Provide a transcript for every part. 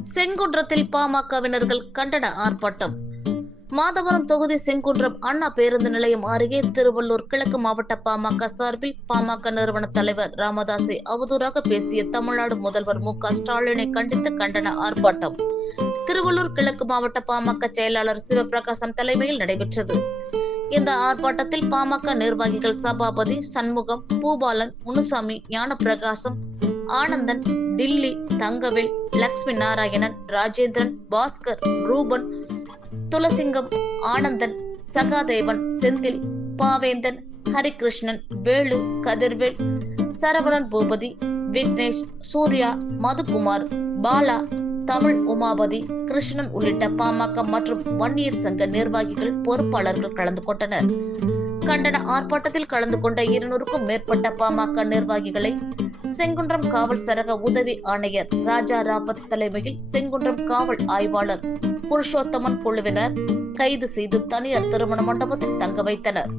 செங்குன்றத்தில் பாமகவினர்கள் கண்டன ஆர்ப்பாட்டம். மாதவரம் தொகுதி செங்குன்றம் அண்ணா பேருந்து நிலையம் அருகே திருவள்ளூர் கிழக்கு மாவட்ட பாமக சார்பில் பாமக நிறுவன தலைவர் ராமதாசை அவதூறாக பேசிய தமிழ்நாடு முதல்வர் மு க ஸ்டாலினை கண்டித்து கண்டன ஆர்ப்பாட்டம். திருவள்ளூர் கிழக்கு மாவட்ட பாமக செயலாளர் சிவபிரகாசம் தலைமையில் நடைபெற்றது. இந்த ஆர்ப்பாட்டத்தில் பாமக நிர்வாகிகள் சபாபதி சண்முகம் பூபாலன் முனுசாமி ஞானப்பிரகாசம் ஆனந்தன் டில்லி தங்கவேல் லக்ஷ்மி நாராயணன் ராஜேந்திரன் பாஸ்கர் ரூபன் துளசிங்கம் ஆனந்தன் சகாதேவன் செந்தில் பாவேந்தன் ஹரிகிருஷ்ணன் வேலு கதிர்வேல் சரவணன் பூபதி விக்னேஷ் சூர்யா மதுகுமார் பாலா தமிழ் உமாபதி கிருஷ்ணன் உள்ளிட்ட பாமக மற்றும் வன்னியர் சங்க நிர்வாகிகள் பொறுப்பாளர்கள் கலந்து கொண்டனர். கண்டன ஆர்ப்பாட்டத்தில் கலந்து கொண்ட இருநூறுக்கும் மேற்பட்ட பாமக நிர்வாகிகளை செங்குன்றம் காவல் சரக உதவி ஆணையர் ராஜா ராபர்ட் தலைமையில் செங்குன்றம் காவல் ஆய்வாளர் புருஷோத்தமன் குழுவினர் கைது செய்து தனியார் திருமண மண்டபத்தில் தங்க வைத்தனர்.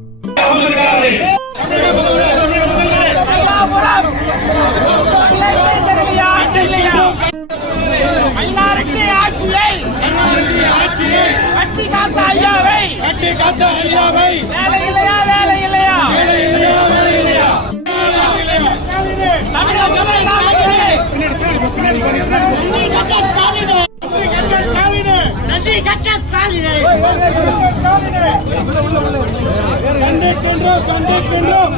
வேலை இல்லையா? வேலை இல்லையா? கண்டிக்கின்றோம் கண்டிக்கின்றோம்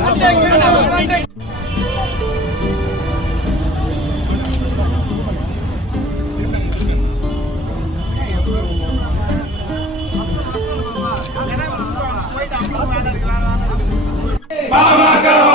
பாமக